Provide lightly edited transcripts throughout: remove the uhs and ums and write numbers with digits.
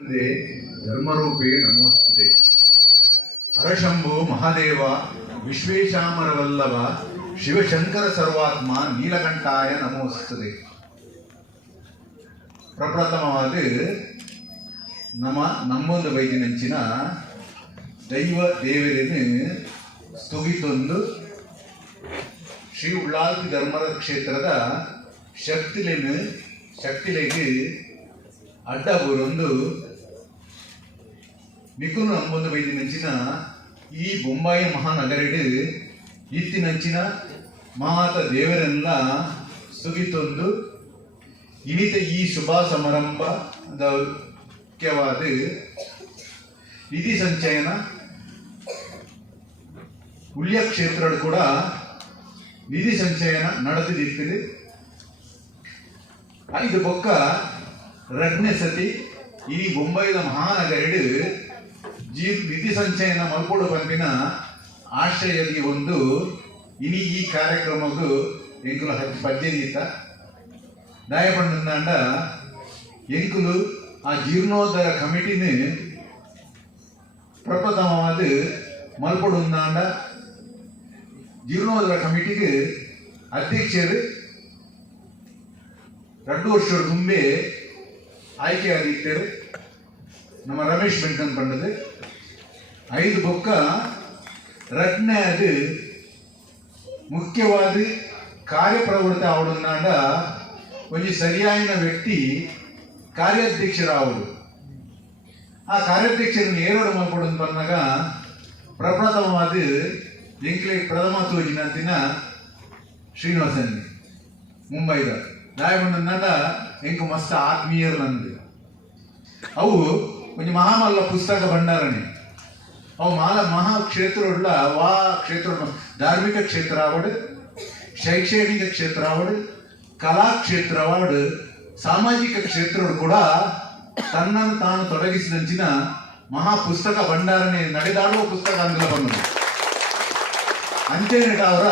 ಧರ್ಮರೂಪೇ ನಮೋಸ್ತುತೆ. ಹರಶಂಭು ಮಹಾದೇವ ವಿಶ್ವೇಶಾಮರವಲ್ಲಭ ಶಿವಶಂಕರ ಸರ್ವಾತ್ಮ ನೀಲಕಂಠಾಯ ನಮೋಸ್ತುತೆ. ಪ್ರಪ್ರಥಮವಾಗಿ ನಮ್ಮೊಂದು ಬೈದಿನಂಚಿನ ದೈವ ದೇವರನ್ನು ಸ್ತುಗಿತೊಂದು ಶ್ರೀ ಉಳ್ಳಾಲ್ತಿ ಧರ್ಮರ ಕ್ಷೇತ್ರದ ಶಕ್ತಿಲೆಗೆ ಅಡ್ಡ ಬರೊಂದು ನಿಕುಲು ನಮ್ಮೊಂದು ಬೈದಿನಂಚಿನ ಈ ಬೊಂಬಾಯಿ ಮಹಾನಗರಡು ಇತ್ತಿನಂಚಿನ ಮಾತ ದೇವರೆಲ್ಲ ಸ್ತುಗಿತೊಂದು ಇನಿತ ಈ ಶುಭ ಸಮಾರಂಭದ ಮುಖ್ಯವಾದ ನಿಧಿ ಸಂಚಯನ ಉಳ್ಯ ಕ್ಷೇತ್ರ ಕೂಡ ನಿಧಿ ಸಂಚಯನ ನಡೆದಿರ್ತದೆ. ಐದು ಪಕ್ಕ ಎರಡನೇ ಸತಿ ಈ ಬೊಂಬೈದ ಮಹಾನಗರಡು ನಿಧಿ ಸಂಚಯನ ಮಲ್ಪೋಡು ಬಂದಿನ ಆಶ್ರಯದಲ್ಲಿ ಒಂದು ಇನಿ ಈ ಕಾರ್ಯಕ್ರಮಕ್ಕೂ ಎಂಕುಲು ಪದ್ಯದೀತ ದಯಪಂಡ ಎಂಕುಲು ಆ ಜೀರ್ಣೋದ್ಧಾರ ಕಮಿಟಿನ ಪ್ರಪ್ರಥಮವಾದ ಮಲ್ಪೋಡು ಜೀರ್ಣೋದ್ಧಾರ ಕಮಿಟಿಗೆ ಅಧ್ಯಕ್ಷರು 2 ವರ್ಷದ ತುಂಬೆ ಆಯ್ಕೆಯಾಗಿದ್ದರು. ನಮ್ಮ ರಮೇಶ್ ಬೆಂಕನ್ ಪಂಡದು 5 ಬೊಕ್ಕ ರಟ್ನೆ ಅದು ಮುಖ್ಯವಾದ ಕಾರ್ಯಪ್ರವೃತ್ತ ಅವಡನ್ನಾಂಡ ಒಂದು ಸರಿಯಾದ ವ್ಯಕ್ತಿ ಕಾರ್ಯಾಧ್ಯಕ್ಷರಾವರು. ಆ ಕಾರ್ಯಾಧ್ಯಕ್ಷರನ್ನು ಏರೋಡು ಮಾಡ್ಕೊಡು ಬಂದಾಗ ಪ್ರಪ್ರಥಮವಾದ ಎಂಕ್ಲೆ ಪ್ರಥಮ ತೋಜಿನಂತಿನ ಶ್ರೀನಿವಾಸನ್ ಮುಂಬೈದ ರಾಯಬಣ್ಣನ ಎಂಕು ಮಸ್ತ್ ಆತ್ಮೀಯರು ನಂದು ಅವು ಒಂದು ಮಹಾಮಲ್ಲ ಪುಸ್ತಕ ಭಂಡಾರಣೆ ಅವು ಮಹಾಕ್ಷೇತ್ರ ವಾ ಕ್ಷೇತ್ರ ಧಾರ್ಮಿಕ ಕ್ಷೇತ್ರ आवड, ಶೈಕ್ಷಣಿಕ ಕ್ಷೇತ್ರ आवड, ಕಲಾ ಕ್ಷೇತ್ರ आवड, ಸಾಮಾಜಿಕ ಕ್ಷೇತ್ರ ಕೂಡ ತನ್ನನ್ನು ತಾನು ತೊಡಗಿಸಿದಂಚಿನ ಮಹಾ ಪುಸ್ತಕ ಭಂಡಾರಣೆ ನಡೆದಾಡುವ ಪುಸ್ತಕ ಅಂಗಲ ಬಂದದು. ಅಂಚೆನಟ ಅವರ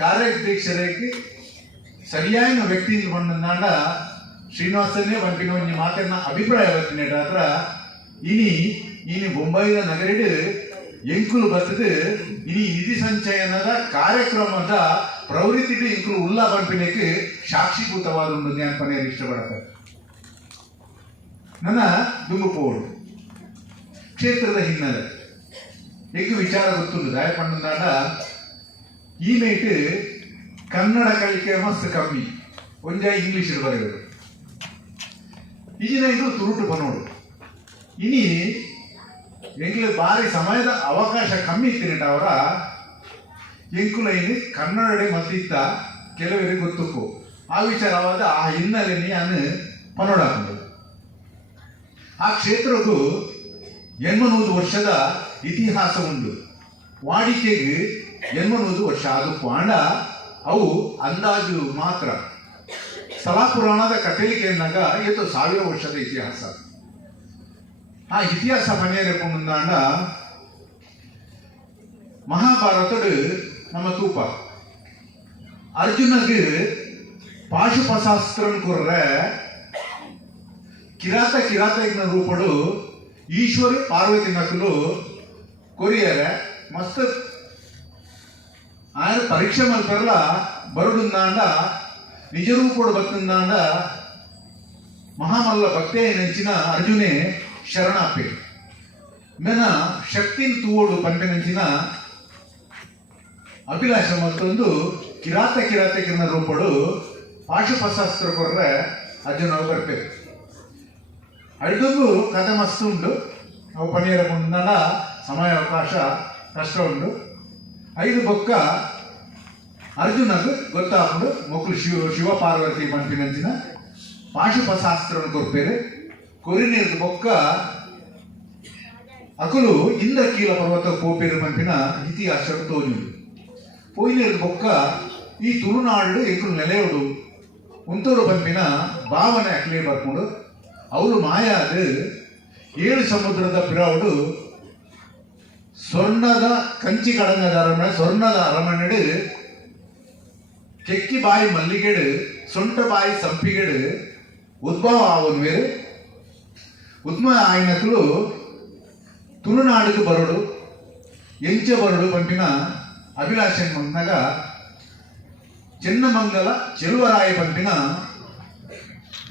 ಕಾರ್ಯಾಧ್ಯಕ್ಷರಿಗೆ ಸರಿಯಾದ ವ್ಯಕ್ತಿ ಬಂದ ಶ್ರೀನಿವಾಸನೇ ಬಂಪಿನ ಒಂದು ಮಾತನ್ನ ಅಭಿಪ್ರಾಯ ಬರ್ತಿನೇಟ ಹತ್ರ ಇನಿ ಬೊಂಬೈನ ನಗರಡು ಎಂಕುಲು ಬರ್ತದೆ ಇನಿ ನಿಧಿ ಸಂಚಯನದ ಕಾರ್ಯಕ್ರಮದ ಪ್ರವೃತ್ತಿ ಎಂಕುಲು ಉಲ್ಲ ಬಂಪಿನಕ್ಕೆ ಸಾಕ್ಷೀಭೂತವಾದ ಒಂದು ಜ್ಞಾಪನೆಯನ್ನು ಇಷ್ಟಪಡುತ್ತಾರೆ. ನನ್ನ ದುಂಗುಪೋಡು ಕ್ಷೇತ್ರದ ಹಿನ್ನೆಲೆ ಎಂಕು ವಿಚಾರ ಗೊತ್ತುಂಟು ದಯಪಂಡ ಈ ಮೇಟ್ ಕನ್ನಡ ಕಲಿಕೆ ಮಸ್ತ್ ಕಮ್ಮಿ ಒಂಜ ಇಂಗ್ಲಿಷ್ ಬರೆಯೋರು ಈಜಿನ ಇದು ತುರುಟು ಬನೋಡು ಇನಿ ಎಂಕ್ಲೆ ಬಾರಿ ಸಮಯದ ಅವಕಾಶ ಕಮ್ಮಿ ಇತ್ತಿನಟ ಅವರ ಎಂಕುಲೈನ್ ಕನ್ನಡ ಮತ್ತಿತ್ತ ಕೆಲವರಿಗೆ ಗೊತ್ತುಕು ಆ ವಿಚಾರವಾದ ಆ ಹಿನ್ನೆಲೆ ನಾನು ಪನೋಡಾಕೊಂಡು ಆ ಕ್ಷೇತ್ರಕ್ಕೂ 80 ವರ್ಷದ ಇತಿಹಾಸ ಉಂಟು. ವಾಡಿಕೆಗೆ 80 ವರ್ಷ ಅದು ಪಾಂಡ ಅವು ಅಂದಾಜು ಮಾತ್ರ. ಸ್ಥಳ ಪುರಾಣದ ಕಥೆಲಿಕೆ ಎನ್ನಾಗ ಇವತ್ತು 1000 ವರ್ಷದ ಇತಿಹಾಸ. ಆ ಇತಿಹಾಸ ಪನೆಯರೆಕೊಂಡ ಮಹಾಭಾರತಡು ನಮ್ಮ ತೂಪ ಅರ್ಜುನಗೆ ಪಾಶುಪಶಾಸ್ತ್ರ ಕೊರ್ರೆ ಕಿರಾತ ರೂಪಡು ಈಶ್ವರ ಪಾರ್ವತಿ ನಕಲು ಕೊರಿಯರೆ ಮಸ್ತ್ ఆయన పరీక్ష మల్పర్ల బరుడుందాండ నిజ రూపుడు భక్తుందాండ మహామల్ల భక్తి అయినంచిన అర్జునే శరణాపే మెన శక్తిని తూవోడు పంపినంచిన ಅಭಿಲಾಷ ಮತ್ತೊಂದು ಕಿರಾತಕಿನ ರೂಪಡು ಪಾಶುಪಶಾಸ್ತ್ರ ಕೊರ್ರೆ ಅರ್ಜುನ ಬರ್ಪೆ ಅಡ್ಡುಗು ಕಥೆ ಮಸ್ತ್ ಉಂಟು ಅವು ಪನಿಯರಕೊಂಡ ಸಮಯ ಅವಕಾಶ ಕಷ್ಟ ಉಂಟು. 5 ಬೊಕ್ಕ ಅರ್ಜುನకు ಗೊತ್ತಾಪುಡು ಮೊಕ್ಕಲು ಶಿವ ಪಾರ್ವತಿ ಪಂಪಿನಂಚಿನ ಪಾಶುಪಶಾಸ್ತ್ರ ಕೊರ್ಪೇರೆ ಕೊರಿನೇರು ಬೊಕ್ಕ ಅಕಲು ಇಂದ್ರಕೀಲ ಪರ್ವತ ಪೋಪೇರು ಪಂಪಿನ ಇತಿಹಾಸ ತೋಜುಡು ಪೋಯಿನೇರು ಬೊಕ್ಕ ಈ ತುಳುನಾಡು ಎಂಕುಲು ನೆಲೆಯೋಡು ಉಂತೂರು ಪಂಪಿನ ಭಾವನೆ ಅಕ್ಲೇ ಬರ್ಕೊಂಡು ಅವರು ಮಾಯಾದ 7 ಸಮುದ್ರದ ಪಿರಾವುಡು ಸ್ವರ್ಣದ ಕಂಚಿ ಕಡಂಗದ ಅರಮನೆ ಸ್ವರ್ಣದ ಅರಮನೆಡು ಕೆಕ್ಕಿ ಬಾಯಿ ಮಲ್ಲಿಗೆಡು ಸೊಂಟ ಬಾಯಿ ಸಂಪಿಗೆಡು ಉದ್ಭವ ಆವನ್ ವೇರು ಉದ್ಮ ಆಯ್ನಕಲು ತುಳುನಾಡಿಗೆ ಬರೋಡು ಎಂಚೆ ಬರೋಡು ಪಂಪಿನ ಅಭಿಲಾಷನ್ ಬಂದಾಗ ಚೆನ್ನಮಂಗಲ ಚೆಲುವರಾಯ ಪಂಪಿನ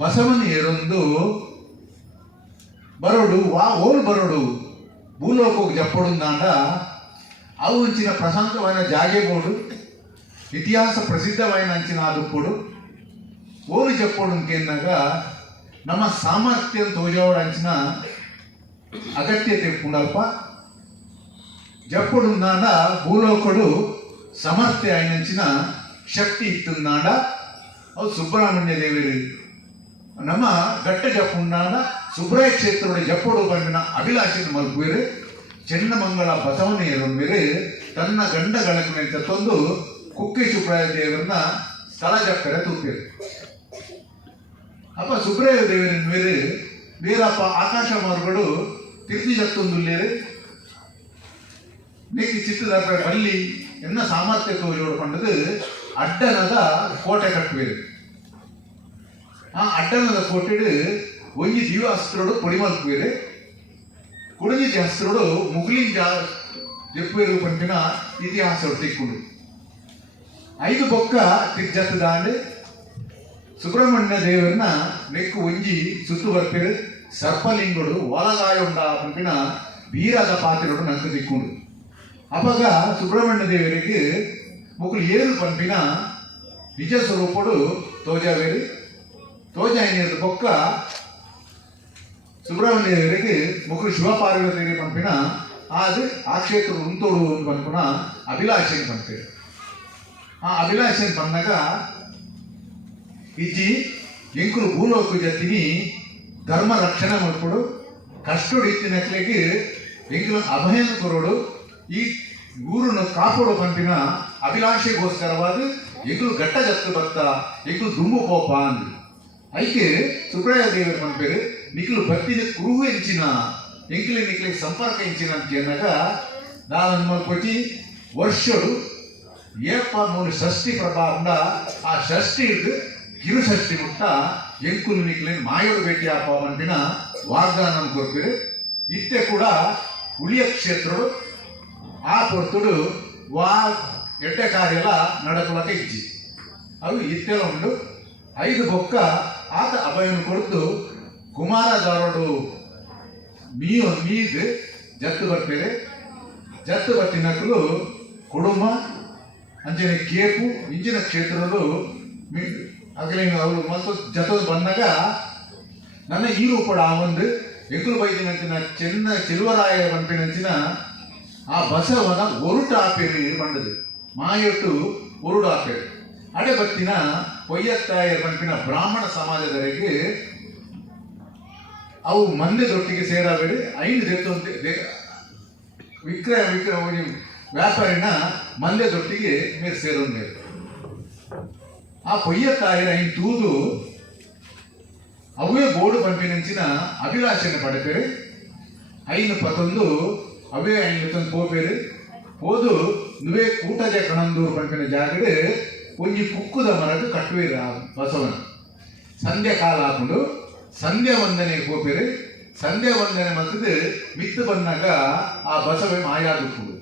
ಬಸವನ ಏರೊಂದು ಬರೋಡು ಓಲ್ ಬರೋಡು ಭೂಲೋಕೋಗಿ ಜಪ್ಪಡುಂದಾಂಡ ಅವು ಅಂಚಿನ ಪ್ರಶಾಂತವಾದ ಜಾಗೆ ಬೋಡು ಇತಿಹಾಸ ಪ್ರಸಿದ್ಧವಾದ ಅಂಚಿನ ಆದುಪ್ಪುಡು ಓಲಿ ಜಪ್ಪೋಡು ಕೇಂದಾಗ ನಮ್ಮ ಸಾಮರ್ಥ್ಯ ತೋಜಾವಡ ಅಂಚಿನ ಅಗತ್ಯತೆ ಪುಂಡಲ್ಪ ಜಪ್ಪುಡುಂದಾಂಡ ಭೂಲೋಕಡು ಸಮರ್ಥ್ಯ ಆಯ್ನಂಚಿನ ಶಕ್ತಿ ಇತ್ತುಂದಾಂಡ ಅವು ಸುಬ್ರಹ್ಮಣ್ಯ ದೇವರು ನಮ್ಮ ಗಟ್ಟ ಜಪ್ಪುಂಡಾಂಡ ಸುಬ್ರಾಯ ಕ್ಷೇತ್ರದ ಜಪ್ಪೋಡು ಬಂದಿನ ಅಭಿಲಾಷೆನ ಮಲ್ಪುವೇರು ಚೆನ್ನಮಂಗಲ ಬಸವನೆಯರು ಮೇರೆ ತನ್ನ ಗಂಡ ಗಣಕನೆ ತಂದು ಕುಕ್ಕೆ ಸುಬ್ರಾಯ ದೇವರನ್ನ ಸ್ಥಳ ಜಪ್ಪರೆ ತೂಪಿರು ಅಪ್ಪ ಸುಬ್ರಾಯ ದೇವರಿನ ಮೇರೆ ವೀರಪ್ಪ ಆಕಾಶ ಮಾರ್ಗಳು ತಿರ್ತಿ ಜತ್ತೊಂದುಲ್ಲೇರು ನೀಕಿ ಚಿತ್ತದ ಬಲ್ಲಿ ಎನ್ನ ಸಾಮರ್ಥ್ಯ ತೋಜೋಡು ಪಂಡದು ಅಡ್ಡನದ ಕೋಟೆ ಕಟ್ಟುವೇರು ಆ ಅಡ್ಡನದ ಕೋಟೆಡು ಒಂಜಿ ಜೀವಾಸ್ತ್ರೋಡು ಪೊಡಿಮಲ್ಪುವೇರು ಕುಡಜಿ ಜಾಸ್ತ್ರೋಡು ಮುಗ್ಲಿನ್ ಜಪ್ಪೇರು ಪಂಪಿನ ಇತಿಹಾಸ ತಿಕ್ಕುಡು ಐದು ಬೊಕ್ಕ ತಿರ್ಜತ್ತದಾಂಡು ಸುಬ್ರಹ್ಮಣ್ಯ ದೇವರನ್ನ ನೆಕ್ಕು ಒಂಜಿ ಸುತ್ತು ಬರ್ಪೇರು ಸರ್ಪಲಿಂಗುಡು ಒಲಗಾಯ ಉಂಡ ಪಂಪಿನ ಬೀರದ ಪಾತ್ರೆಡು ನಂಕು ತಿಕ್ಕುಡು ಅವಾಗ ಸುಬ್ರಹ್ಮಣ್ಯ ದೇವರಿಗೆ ಮುಗ್ಲು ಏರು ಪಂಪಿನ ನಿಜ ಸ್ವರೂಪಡು ತೋಜಾವೇರು ತೋಜಾಯಿನ ಬೊಕ್ಕ ಸುಬ್ರಹ್ಮಣ್ಯ ದೇವರಿಗೆ ಮುಗ್ಲು ಶಿವಪಾರ್ವತಿಗೆ ಪಂಪಿನ ಅದು ಆ ಕ್ಷೇತ್ರ ಉಂತೋಡು ಪಂಪನ ಅಭಿಲಾಷೆಗೆ ಪಂಪೇರು ಆ ಅಭಿಲಾಷೆಗೆ ಬಂದಾಗ ಇಜ್ಜಿ ಎಂಕುಲು ಭೂಲೋಕ ಜತಿನಿ ಧರ್ಮ ರಕ್ಷಣೆ ಮಾಡ್ಕೊಡು ಕಷ್ಟೋಡು ಇತ್ತಿನಕ್ಲೆಗೆ ಎಂಕುಲು ಅಭಯನ ಕೊರೋಡು ಈ ಊರನ್ನು ಕಾಪಾಡೋ ಪಂಪಿನ ಅಭಿಲಾಷೆಗೋಸ್ಕರವಾದ ಎಂಕುಲು ಗಟ್ಟ ಜತ್ತು ಭಕ್ತ ಎಂಕುಲು ದುಂಬು ಕೋಪ ಅಂದು ಐಕೆ ಸುಬ್ರಾಯ ದೇವರ ಪಂಪೇರು ನಿಖಲು ಭಕ್ತಿನ ಕುರುಹು ಎಂಚಿನ ಎಂಕಿಲೆ ನಿಖಲೆ ಸಂಪರ್ಕ ಎಂಚಿನ ಅಂತ ಅನ್ನಗ ನಾನು ಮಲ್ಪೊಚ್ಚಿ ವರ್ಷಡು ಏಪ ಮೂರು ಷಷ್ಠಿ ಪ್ರಭಾವಂಡ ಆ ಷಷ್ಠಿ ಹಿಡಿದು ಕಿರು ಷಷ್ಠಿ ಮುಟ್ಟ ಎಂಕುಲು ನಿಖಲೆ ಮಾಯೋಡು ಭೇಟಿ ಆಪ ಪಂಪಿನ ವಾಗ್ದಾನ ಕೊರ್ಪೇರು ಇತ್ತೆ ಕೂಡ ಉಳಿಯ ಕ್ಷೇತ್ರಡು ಆ ಪೊರ್ತುಡು ಎಡ್ಡೆ ಕಾರ್ಯಲ ನಡಕುಲಕ ಇಜ್ಜಿ ಅವು ಇತ್ತೆಲ್ಲ ಉಂಡು ಐದು ಬೊಕ್ಕ ಆತ ಅಭಯನ ಕೊಡ್ತು ಕುಮಾರದಾರೋಡು ಮೀದು ಜತ್ತು ಬರ್ತೇವೆ ಜತ್ತು ಬತ್ತಿನಕಲು ಕುಡುಂಬ ಅಂಚನೆ ಕೇಪು ಇಂಚಿನ ಕ್ಷೇತ್ರಗಳು ಆಗಲೇ ಅವರು ಮತ್ತು ಜತದ ಬಂದಾಗ ನನ್ನ ಈ ರೂಪಡ ಆ ಒಂದು ಎಗುಲು ಬೈದಿನಂಚಿನ ಚೆಲುವರಾಯ ಪಂಪಿನಂಚಿನ ಆ ಬಸವನ ಒರುಟ ಆಪೇರು ಬಂಡದು ಮಾಯೊಟ್ಟು ಒರುಡು ಆಪೇರು ಅಡೆ ಬತ್ತಿನ ಪೊಯ್ಯತ್ತಾಯ ಪಂಪಿನ ಬ್ರಾಹ್ಮಣ ಸಮಾಜದವರೆಗೆ ಅವು ಮಂದೆದೊಟ್ಟಿಗೆ ಸೇರಾಬೇಡಿ ಐದು ದೇತೊಂದು ವಿಕ್ರಯ ವ್ಯಾಪಾರಿನ ಮಂದೆದೊಟ್ಟಿಗೆ ಮೇಲೆ ಸೇರೊಂದು ಆ ಪೊಯ್ಯತ್ತಾಯರ ಐದು ತೂದು ಅವೇ ಬೋರ್ಡು ಪಂಪಿನಂಚಿನ ಅಭಿಲಾಷೆನ ಪಡೆಪೇರು ಐನು ಪತ್ತೊಂದು ಅವೇ ಐನು ಪೋಪೇರು ಹೋದು ನುವೇ ಕೂಟಜ ಕಣಂದೂರು ಪಂಪಿನ ಜಾಗಡೆ ಒಂಜಿ ಕುಕ್ಕುದ ಮರಕ್ಕೆ ಕಟ್ಟುವೇರು ಆ ಬಸವನ ಸಂಧ್ಯಾ ಕಾಲ ಹಾಕೊಂಡು ಸಂಧ್ಯಾ ವಂದನೆ ಪೋಪೇರು ಸಂಧ್ಯಾ ವಂದನೆ ಮತ್ತದು ಮಿತ್ತು ಬಂದಾಗ ಆ ಬಸವೆ ಮಾಯಾದುಪ್ಪುಡು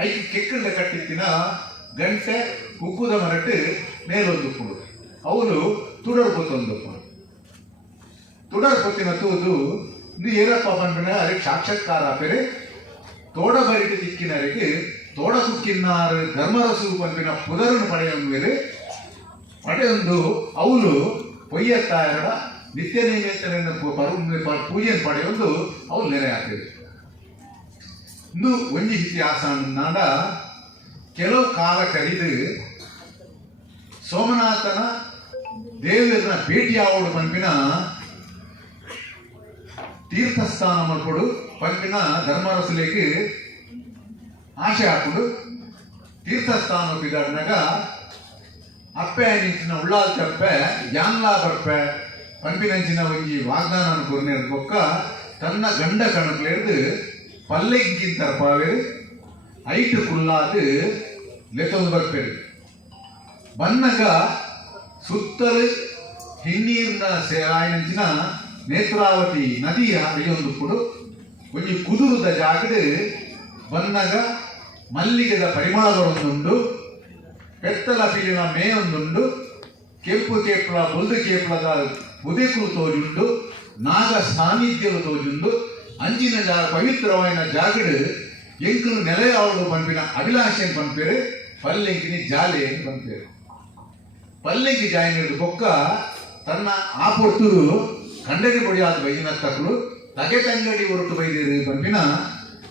ಐದು ಕೆಕ್ಕಂಡ ಕಟ್ಟಿತ್ತಿನ ಗಂಟೆ ಕುಕ್ಕುದ ಮರಟ್ಟು ಮೇಲೊಂದುಪ್ಪುಡು ಅವನು ತುಡರು ಪೊತ್ತೊಂದುಪ್ಪುಡು ತುಡರು ಪೊತ್ತಿನ ತೂದು ಇದು ಏನಪ್ಪ ಪಂಪಿನ ಅದಕ್ಕೆ ಸಾಕ್ಷಾತ್ಕಾರ ಆಪೇರು ತೋಡ ಬರಿಟ್ಟು ದಿಕ್ಕಿನವರಿಗೆ ತೋಡ ಸುಕ್ಕಿನಾರು ಧರ್ಮರಸು ಪಂಪಿನ ಪುದರನ್ನು ಪಡೆಯುವ ಪಡೆಯೊಂದು ಅವಳು ಪೊಯ್ಯತ್ತಾಯರ ನಿತ್ಯ ನೈವೇದ್ಯವನ್ನು ಪೂಜೆಯನ್ನು ಪಡೆಯೊಂದು ಅವಳು ನೆರೆ ಹಾಕಿದೆ ಇಂದು ಒಂಜಿ ಇತಿಹಾಸ ನಾಡ ಕೆಲವು ಕಾಲ ಕರೆದು ಸೋಮನಾಥನ ದೇವರನ್ನ ಭೇಟಿಯಾವೋಡು ಪಂಪಿನ ತೀರ್ಥಸ್ಥಾನ ಮಾಡ್ಕೊಡು ಪಂಪಿನ ಧರ್ಮರಸಲಿಗೆ ಆಶೆ ಹಾಕೊಂಡು ತೀರ್ಥಸ್ಥಾನ ಬಿದ್ದಾಡಿನಾಗ ಅಪ್ಪೆ ನಿಂಚಿನ ಉಳ್ಳಾಲ್ ಚಪ್ಪೆ ಯಾನ್ಲಾ ಬರ್ಪೆ ಪಂಪಿನಂಚಿನ ಒಂಜಿ ವಾಗ್ದಾನ ಕೊರ್ನೇರ್ ಬೊಕ್ಕ ತನ್ನ ಗಂಡ ಕಣಕ್ಲೆರ್ದು ಪಲ್ಲೆಗಿಂತ ಪಾವೇರು ಐಟು ಕುಲ್ಲಾದು ಲೆತ್ತೊಂದು ಬರ್ಪೇರು ಬನ್ನಗ ಸುತ್ತಲು ಹಿನ್ನೀರಿನ ಆಯ್ನಂಚಿನ ನೇತ್ರಾವತಿ ನದಿ ಹರಿಯೊಂದುಪ್ಪುಡು ಒಂಜಿ ಕುದುರುದ ಜಾಗಡ್ ಬನ್ನಗ ಮಲ್ಲಿಗೆದ ಪರಿಮಳ ಬರೊಂದುಂಡು ಪೆತ್ತಲ ಪಿಲಿನ ಮೇಯೊಂದುಂಡು ಕೆಂಪು ಕೇಪ್ಲ ಬೊಲ್ದು ಕೇಪ್ಲದ ಉದೆಕುಲು ತೋಜುಂಡು ನಾಗ ಸಾನ್ನಿಧ್ಯಲು ತೋಜುಂಡು ಅಂಚಿನ ಪವಿತ್ರವಾಯಿನ ಜಾಗಡ್ ಎಂಕಲು ನೆಲೆಯಾವಡು ಪಂಪಿನ ಅಭಿಲಾಷೆನ್ ಪಂಪೇರು ಪಲ್ಲೆಂಕಿನಿ ಜಾಲೆ ಎಂದು ಪಂಪೇರು. ಪಲ್ಲೆಂಕಿ ಜಾಯಿನಿರ್ದು ಬೊಕ್ಕ ತನ್ನ ಆಪೊರ್ತುರು ಕಂಡರಿ ಬಡಿಯಾದ ಬೈದಿನ ತಕ್ಕಲು ತಗೆತಂಗಡಿ ಹೊರಟು ಬೈದೇರು ಪಂಪಿನ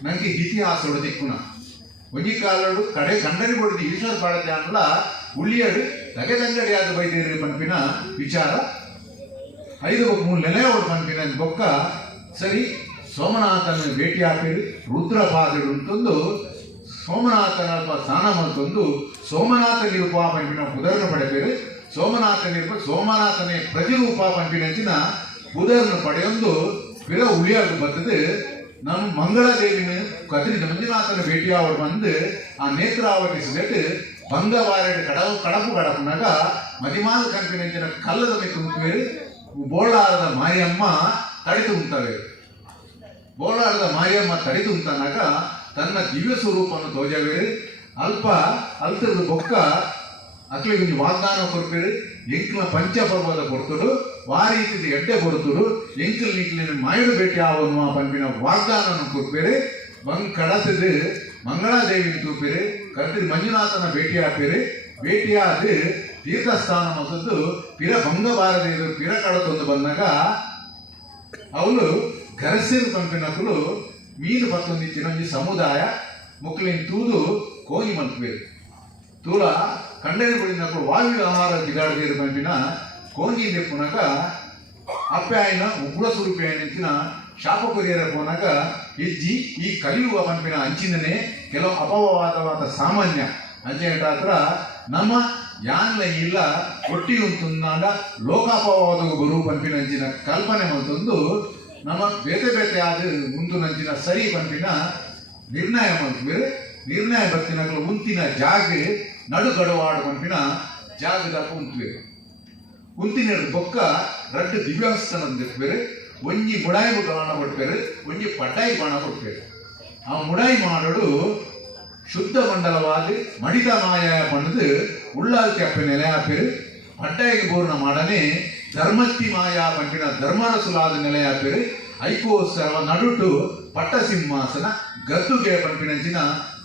ನಂಗೆ ಇತಿಹಾಸೋಡು ದಿಕ್ಕುನ ಒಂಜಿ ಕಾಲಡು ಕಡೆ ಕಂಡರಿ ಬಡಿದು ಈಶ್ವರ ಪಾಡತೆ ಅನ್ನಲ ಉಳಿಯಡು ತಗೆತಂಗಡಿ ಆದ ಬೈದೇರು ಪಂಪಿನ ವಿಚಾರ 5-3 ನೆಲೆಯೋಡು ಪಂಪಿನ ಬೊಕ್ಕ ಸರಿ ಸೋಮನಾಥನ ಭೇಟಿ ಹಾಕಿರಿ ರುದ್ರಪಾದರು ಅಂತಂದು ಸೋಮನಾಥನ ಸ್ನಾನ ಮಾಡ್ತಂದು ಸೋಮನಾಥನಿರೂಪ ಪಂಪಿನ ಪುದರ್ನ ಪಡೆಪೇರು ಸೋಮನಾಥನೇ ಪ್ರತಿರೂಪ ಪಂಪಿನಂಚಿನ ಪುದರ್ನ ಪಡೆಯೊಂದು ಪಿರ ಉಳಿಯಾಗ ಬರ್ತದೆ ನಮ್ಮ ಮಂಗಳದೇವಿನ ಕದಿರಿದ ಮಂಜುನಾಥನ ಭೇಟಿಯಾವರು ಬಂದು ಆ ನೇತ್ರಾವತಿ ಸಿಗಟ್ಟು ಬಂಗವಾರೆಡ್ ಕಡಪುನಾಗ ಮದಿಮಾಲ ಕಂಪಿನಂಚಿನ ಕಲ್ಲದ ಮೇಲೆ ತುಂಬೇರು ಬೋಳಾರದ ಮಾರಿಯಮ್ಮ ತಡಿತು ಉಂಟವೆ. ಬೋಳಾರದ ಮಾರಿಯಮ್ಮ ತಡಿತು ಉಂಟನಾಗ ತನ್ನ ದಿವ್ಯ ಸ್ವರೂಪವನ್ನು ತೋಜವೇರು ಅಲ್ಪ ಅಲ್ತದ ಬೊಕ್ಕ ಅಕ್ಲಿಗೆ ಒಂದು ವಾಗ್ದಾನ ಕೊಡ್ಪೇರು ಎಂಕ್ಲ ಪಂಚಪರ್ವದ ಕೊಡ್ತಡು ವಾರೀತಿದ ಎಡ್ಡೆ ಕೊಡ್ತಡು ಎಂಕಲ್ ನಿಕ್ಲಿನ ಮಾಯಡು ಭೇಟಿ ಆವನು ಪಂಪಿನ ವಾಗ್ದಾನ ಕೊಡ್ಪೇರು ಬಂಗ್ ಕಡತದ ಮಂಗಳಾದೇವಿನ ತೂಪೇರು ಕರ್ತಿರಿ ಮಂಜುನಾಥನ ಭೇಟಿ ಹಾಪೇರು ಭೇಟಿಯಾದ ತೀರ್ಥಸ್ಥಾನ ಮೊದಲು ಪಿರ ಭಂಗಬಾರದು ಪಿರ ಕಡತೊಂದು ಬಂದಾಗ ಅವಳು ಗರಸೇರು ಪಂಪಿನಕ್ಕಳು ಮೀನು ಪತ್ತೊಂದಿಚ್ಚಿನ ಒಂಜಿ ಸಮುದಾಯ ಮುಕ್ಲಿನ ತೂದು ಕೋನಿ ಮಲ್ಪೇರು ತೂಲ ಕಂಡರಿ ಬಡಿನಕ್ಕಳು ವಾಯು ಆಹಾರ ಗಿಡಾಡದೇರು ಪಂಪಿನ ಕೋನಿ ಪುನಗ ಅಪ್ಪೆ ಆಯ್ನ ಉಗ್ರ ಸ್ವರೂಪಿ ಆಯ್ನ ಶಾಪ ಪರಿಹಾರ ಪೋನಾಗ ಹೆಜ್ಜಿ ಈ ಕಲಿಯುವ ಪಂಪಿನ ಅಂಚಿನನೇ ಕೆಲವು ಅಪವಾದವಾದ ಸಾಮಾನ್ಯ ಅಂಚೆಂಟಾತ್ರ ನಮ್ಮ ಯಾನ್ಲ ಇಲ್ಲ ಒಟ್ಟಿ ಉಂಟುಂದಾಂಡ ಲೋಕಾಪವಾದ ಗುರು ಪಂಪಿನ ಅಂಚಿನ ಕಲ್ಪನೆ ಮಲ್ತೊಂದು ನಮ್ಮ ಬೇತೆ ಆದ ಮುಂದು ನಂಚಿನ ಸರಿ ಪಂಪಿನ ನಿರ್ಣಯ ಮಾಡ್ತೀವಿ. ನಿರ್ಣಯ ಬರ್ತಿನಗಳು ಉಂತಿನ ಜಾಗ ನಡುಗಡವಾಡು ಪಂಪಿನ ಜಾಗದ ಉಂತ್ವಿ ಉಂತಿನ ಬೊಕ್ಕ ರಡ್ಡು ದಿವ್ಯಾಸ್ತನ ದಿಕ್ಬೇರು ಒಂಜಿ ಮುಡಾಯಿ ಬಾಣ ಕೊಡ್ಪೇರು ಒಂಜಿ ಪಡ್ಡಾಯಿ ಬಾಣ ಕೊಡ್ಪೇರು. ಆ ಮುಡಾಯಿ ಮಾಡೋಡು ಶುದ್ಧ ಮಂಡಲವಾದ ಮಡಿತ ಮಾಯ ಪಣದು ಉಳ್ಳಾಲ್ ಕೆಪ್ಪೆ ನೆಲೆ ಹಾಪೇರು ಪಡ್ಡಾಯಿಗೆ ಪೂರ್ಣ ಮಾಡನೆ ಧರ್ಮತ್ತಿ ಮಾಯಾ ಪಂಪಿನ ಧರ್ಮರಸುಲಾದ ನೆಲೆ ಹಾಪೇರು ಐಕೋತ್ಸವ ನಡುಟು ಪಟ್ಟ ಸಿಂಹಾಸನ ಗದ್ದುಗೆ ಪಂಪಿನಂಚಿನ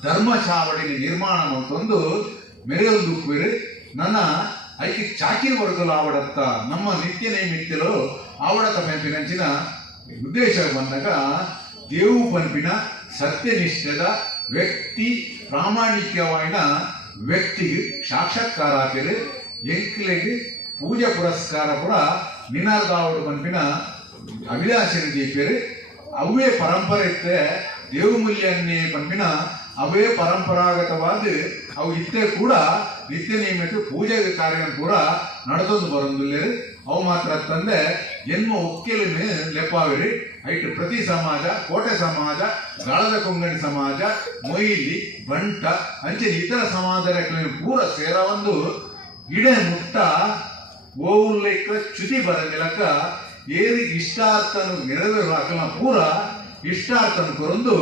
ಧರ್ಮ ಚಾವಡಿನ ನಿರ್ಮಾಣ ಮಾಡ್ತೊಂದು ಮೆರೆಯೊಂದುಪ್ಪೇರು ನನ್ನ ಐಕಿ ಚಾಕಿರ್ ವರ್ಗಲು ಆವಡತ್ತ ನಮ್ಮ ನಿತ್ಯ ನೈಮಿತ್ಯಲು ಆವಡತ ಪಂಪಿನಂಚಿನ ಉದ್ದೇಶ ಬಂದಾಗ ದೇವು ಪಂಪಿನ ಸತ್ಯನಿಷ್ಠದ ವ್ಯಕ್ತಿ ಪ್ರಾಮಾಣಿಕವಾದ ವ್ಯಕ್ತಿಗೆ ಸಾಕ್ಷಾತ್ಕಾರ ಹಾಕಿದ್ರೆ ಎಂಕ್ಲೆಗೆ ಪೂಜೆ ಪುರಸ್ಕಾರ ಪುರ ನಿನಾರ್ದಾವಡು ಪಂಪಿನ ಅಭಿಲಾಷೆನ ದೀಪೇರು ಅವೇ ಪರಂಪರೆ ಇತ್ತೆ ದೇವು ಮೂಲ್ಯನ್ನೇ ಪಂಪಿನ ಅವೇ ಪರಂಪರಾಗತವಾದ ಅವು ಇತ್ತೆ ಕೂಡ ನಿತ್ಯ ನಿಯಮಿತ ಪೂಜೆ ಕಾರ್ಯ ಪೂರ ನಡೆದೊಂದು ಬರೋದಿಲ್ಲ. ಅವು ಮಾತ್ರ ತಂದೆ ಎನ್ಮ ಒಕ್ಕೆಲಿನ ಲೆಪ್ಪಾವಿರಿ ಐಟ್ ಪ್ರತಿ ಸಮಾಜ ಕೋಟೆ ಸಮಾಜ ಗಾಳದ ಕೊಂಗಣಿ ಸಮಾಜ ಮೊಯ್ಲಿ ಬಂಟ ಅಂಚೆ ಇತರ ಸಮಾಜದ ಪೂರ ಸೇರ ಒಂದು ಗಿಡ ಮುಟ್ಟ ಓವುಲೆಕ್ಕ ಚ್ಯುತಿ ಬರ ನಿಲಕ ಏರಿ ಇಷ್ಟಾರ್ಥನು ನೆರವೇರಾಕಲ ಪೂರ ಇಷ್ಟಾರ್ಥನು ಕೊರಂದು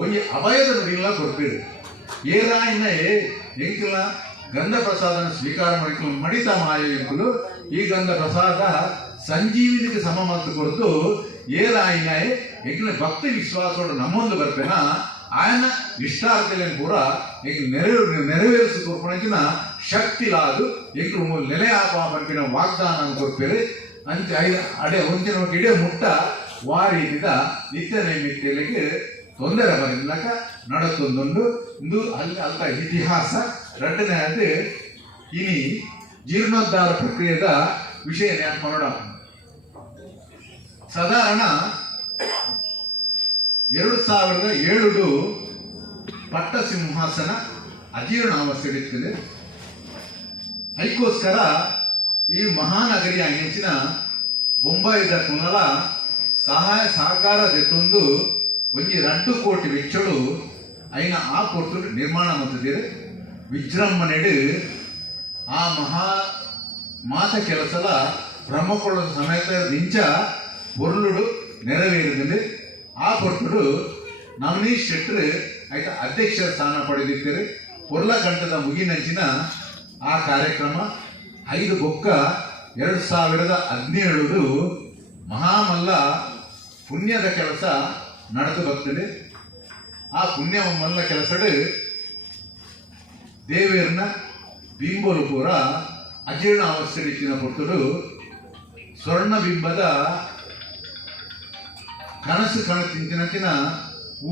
ಒಂಜಿ ಅಭಯದ ನುಡಿಗಳ ಕೊಡ್ಪೇರು ಏರಾಯಿನ ಎಂಕಲ ಗಂಧ ಪ್ರಸಾದನ ಸ್ವೀಕಾರ ಮಾಡಿಕಲು ಮಡಿತ ಮಾಯ ಎಂಕಲು ಈ ಗಂಧ ಪ್ರಸಾದ ಸಂಜೀವಿನಿಗೆ ಸಮ ಮತ್ತು ಕೊರತು ಏರಾಯಿನ ಎಂಕಲ ಭಕ್ತಿ ವಿಶ್ವಾಸೋಡು ನಮ್ಮೊಂದು ಬರ್ಪೇನ ಆಯನ ಇಷ್ಟಾರ್ಥಲೇನು ಪೂರ ಎಂಕಲು ನೆರವೇರಿಸಿ ಕೊರ್ಪಣಕಿನ ಶಕ್ತಿ ಲಾದು ಎಂಕಲು ನೆಲೆ ಹಾಪ ಪಂಪಿನ ವಾಗ್ದಾನ ಕೊರ್ಪೇರು ಅಂಚೆ ಅಡೆ ಒಂಚಿನ ಇಡೇ ಮುಟ್ಟ ವಾರೀತಿದ ನಿತ್ಯ ನೈಮಿತ್ಯಲಿಗೆ ತೊಂದರೆ ಬರಲಿಲ್ಲಕ ನಡತೊಂದುಂಡು ಇಂದು ಅಲ್ಲಿ ಅಲ್ತ ಇತಿಹಾಸ ಎರಡನೇ ಅದು ಇನಿ ಜೀರ್ಣೋದ್ಧಾರ ಪ್ರಕ್ರಿಯೆದ ವಿಷಯ ನೋಡ ಸಾಧಾರಣ 2007 ಪಟ್ಟ ಸಿಂಹಾಸನ ಅಜೀರ್ಣಾವಸ್ಥೆಗಿರ್ತದೆ. ಅದಕ್ಕೋಸ್ಕರ ಈ ಮಹಾನಗರಿಯ ನೆಂಚಿನ ಬೊಂಬಾಯಿದ ಕುನಲ ಸಹಾಯ ಸಹಕಾರ ದೆತ್ತೊಂದು ಒಂಜಿ 2 ಕೋಟಿ ವೆಚ್ಚಡು అయిన ಆ ಪೊರ್ತು ನಿರ್ಮಾಣ ಮಾಡ್ತಿದ್ದೀರಿ ವಿಜೃಂಭಣೆಡು ಆ ಮಹಾ ಮಾತ ಕೆಲಸಲ ಬ್ರಹ್ಮಕೊಳ ಸಮೇತ ದಿಂಚ பொருளுடு ನೆರವೇರಿದಲ್ಲಿ ಆ ಪೊರ್ತುಡು ನವನೀಶ್ ಶೆಟ್ಟರು ಆಯ್ತ ಅಧ್ಯಕ್ಷರ ಸ್ಥಾನ ಪಡೆದಿದ್ದಾರೆ. ಪೊರ್ಲ ಗಂಟದ ಮುಗಿನಂಚಿನ ಆ ಕಾರ್ಯಕ್ರಮ 5 ಬೊಕ್ಕ 2017 ಮಹಾಮಲ್ಲ ಪುಣ್ಯದ ಕೆಲಸ ನಡೆದು ಬರ್ತದೆ. ಆ ಪುಣ್ಯ ಮಲ್ಲ ಕೆಲಸಡು ದೇವೇರ್ನ ಬಿಂಬಲು ಪೂರ ಅಜೀರ್ಣ ಅವಸ್ಥೆಡಿಚ್ಚಿನ ಪೊರ್ತುಡು ಸ್ವರ್ಣ ಬಿಂಬದ ಕನಸು ಕಾಣುತ್ತಿಂಚಿನ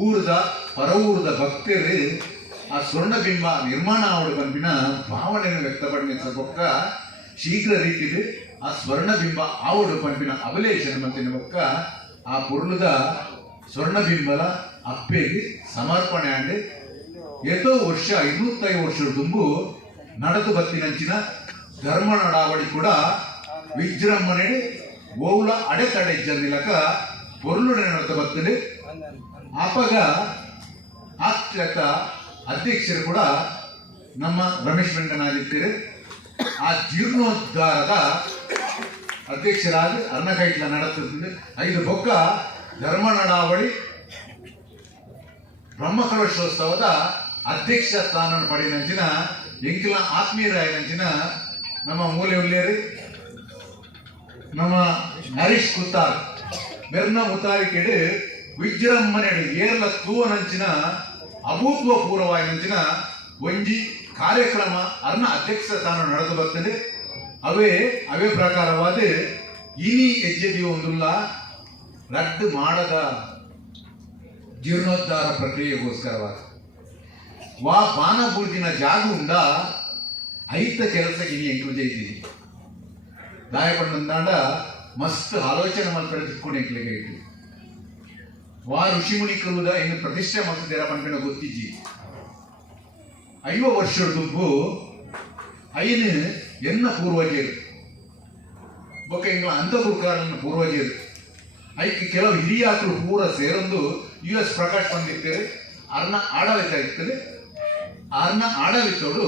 ಊರದ ಪರ ಊರದ ಭಕ್ತರು ಆ ಸ್ವರ್ಣ ಬಿಂಬ ನಿರ್ಮಾಣ ಆವಡು ಪಂಪಿನ ಭಾವನೆಯನ್ನು ವ್ಯಕ್ತಪಡಿಸಿದ ಬೊಕ್ಕ ಶೀಘ್ರ ರೀತಿಯಲ್ಲಿ ಆ ಸ್ವರ್ಣ ಬಿಂಬ ಆವಡು ಪಂಪಿನ ಅವಲೇಶನ ಮಂತಿನ ಬೊಕ್ಕ ಆ ಪೊರ್ಲುದ ಸ್ವರ್ಣ ಬಿಂಬಲ ಅಪ್ಪೆಗೆ ಸಮರ್ಪಣೆ ಆಂಡ್ ಎಷ್ಟೋ ವರ್ಷ 205 ವರ್ಷ ತುಂಬು ನಡೆದು ಬತ್ತಿನಂಚಿನ ಧರ್ಮ ನಡಾವಳಿ ಕೂಡ ವಿಜೃಂಭಣೆ ಓವುಲ ಅಡೆತಡೆ ಜನ್ನಿಲಕ ಪೊರ್ಲುಡೆ ನಡೆದು ಬರ್ತದೆ. ಆಪಗ ಆತ್ಲಕ ಅಧ್ಯಕ್ಷರು ಕೂಡ ನಮ್ಮ ರಮೇಶ್ ವೆಂಕನಾದಿತ್ಯರು ಆ ಜೀರ್ಣೋದ್ಧಾರದ ಅಧ್ಯಕ್ಷರಾಗಿ ಅರ್ನಕೈಟ್ಲ ನಡೆಸುತ್ತಿದೆ. 5 ಬೊಕ್ಕ ಧರ್ಮ ನಡಾವಳಿ ಬ್ರಹ್ಮಕಲಶೋತ್ಸವದ ಅಧ್ಯಕ್ಷ ಸ್ಥಾನ ಪಡೆಯಂಚಿನ ಎಂಕಿಲ ಆತ್ಮೀಯರಾಯನಂಚಿನ ನಮ್ಮ ಮೂಲೆ ಉಲ್ಲೇರಿ ನಮ್ಮ ಹರೀಶ್ ಕುತ್ತಾರ್ ಬೆರ್ನ ಮುತಾರಿಕೆಡು ವಿಜೃಂಭಣೆ ಏರ್ಲ ತೂವನಂಚಿನ ಅಭೂತಪೂರ್ವವಾಯಿನಂಚಿನ ಒಂಜಿ ಕಾರ್ಯಕ್ರಮ ಅರ್ನ ಅಧ್ಯಕ್ಷ ಸ್ಥಾನ ನಡೆದು ಬರ್ತದೆ. ಅವೇ ಪ್ರಕಾರವಾದ ಇನಿ ಹೆಜ್ಜೆದಿ ಒಂದುಲ್ಲ ರದ್ದು ಮಾಡದ ಜೀರ್ಣೋದ್ಧಾರ ಪ್ರಕ್ರಿಯೆಗೋಸ್ಕರವಾದ ವಾ ಬಾನಬೂರ್ಜಿನ ಜಾಗ ಉಂಡ ಐತ ಕೆಲಸ ಇನಿ ಎಂಕ್ಲುಜೆ ಇದ್ದೀನಿ ದಾಯಪಂಡ ಮಸ್ತ್ ಆಲೋಚನೆ ಮಾಡ್ತಾರೆ ತಿಳ್ಕೊಂಡು ಎಂಕ್ಲಿಗೆ ಇಟ್ಟು ವಾ ಋಷಿಮುನಿ ಕರುದ ಇನ್ನು ಪ್ರತಿಷ್ಠೆ ಮತ್ತು ದೇರ ಪಂಪಿನ ಗೊತ್ತಿಜ್ಜಿ 5 ವರ್ಷ ದುಬ್ಬು ಐನು ಎನ್ನ ಪೂರ್ವಜರು ಬೊಕ್ಕ ಇಂಗ್ಲ ಅಂತಗುರುಕಾರನ ಪೂರ್ವಜರು ಐಕೆ ಕೆಲವು ಹಿರಿಯಾಕರು ಪೂರ ಸೇರೊಂದು US ಪ್ರಕಾಶ್ ಬಂದಿರ್ತಾರೆ. ಅರ್ನ ಆಡಳಿತ ಇರ್ತದೆ. ಅರ್ನ ಆಡಳಿತೋಡು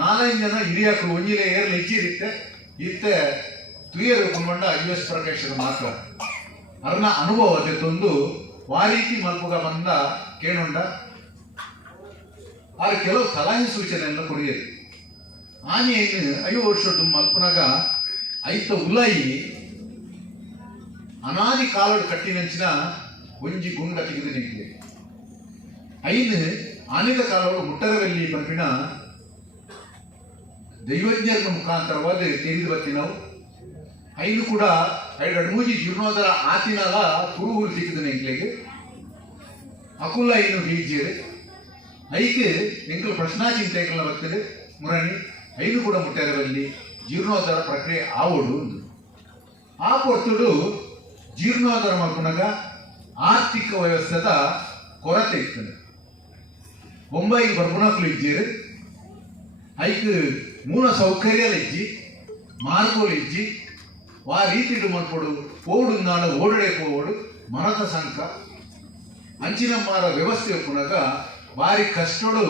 4 ಜನ ಹಿರಿಯಾಕರು ಒಂಜಿಲೆ ಏರ್ಲ ಇಜ್ಜಿರುತ್ತೆ ಇತ್ತೆ ತುಯರು ಕುಂಬಂಡ US ಪ್ರಕಾಶದ ಮಾತ್ರ ಅರ್ನ ಅನುಭವ ಜೊತ್ತೊಂದು ವಾರೀತಿ ಮಲ್ಪುಗ ಬಂದ ಕೇಳುಂಡ ಆದ್ರೆ ಕೆಲವು ಸಲಹೆ ಸೂಚನೆಯನ್ನು ಕೊಡಿಯರು ಆನೆಯನ್ನು 5 ವರ್ಷದ ಮಲ್ಪನಾಗ ಐತ ಉಲಾಯಿ ಅನಾದಿ ಕಾಲಡು ಕಟ್ಟಿನಂಚಿನ ಒಂಜಿ ಗುಂಡ ತೆಗೆದು ನಿಂತಿದೆ. ಐನು ಆನೆದ ಕಾಲಗಳು ಮುಟ್ಟರವೆಲ್ಲಿ ಪಂಪಿನ ದೈವಜ್ಞರ ಮುಖಾಂತರವಾದ ತೆರೆದು ಬತ್ತಿನವು ಐನು ಕೂಡ 2-3 ಜೀರ್ಣೋದರ ಆತಿನಲ ಕುರುಹುಲು ತೆಗೆದು ನಿಂಕ್ಲಿಗೆ ಅಕುಲ್ಲ ಐನು ಹೀಜ್ಯರು ಐಕೆ ಎಂಕಲು ಪ್ರಶ್ನಾ ಚಿಂತೆಗಳ ಬರ್ತದೆ ಮುರಣಿ ಐನು ಕೂಡ ಮುಟ್ಟರವೆಲ್ಲಿ ಜೀರ್ಣೋದ್ಧಾರ ಪ್ರಕ್ರಿಯೆ ಆವೋಡು ಒಂದು ಆ ಪೊರ್ತುಡು ಜೀರ್ಣೋದ್ಧಾರ ಮಲ್ಪುನಾಗ ಆರ್ಥಿಕ ವ್ಯವಸ್ಥೆದ ಕೊರತೆ ಇರ್ತದೆ. ಬೊಂಬೈಗೆ ಬರ್ಪುನಕ್ಲು ಇಜ್ಜೇರು ಐಕ್ ಮೂಲ ಸೌಕರ್ಯಾలు ಇಜ್ಜಿ ಮಾರ್ಗೋಲು ಇಜ್ಜಿ ವಾ ರೀತಿಡು ಮಲ್ಪೊಡು ಪೋಡು ನಾಡ ಓಡಡೆ ಪೋವಡು ಮರದ ಸಂಕ ಅಂಚಿನ ಮಾರ ವ್ಯವಸ್ಥೆ ಒಪ್ಪುನಾಗ ಬಾರಿ ಕಷ್ಟೋಡು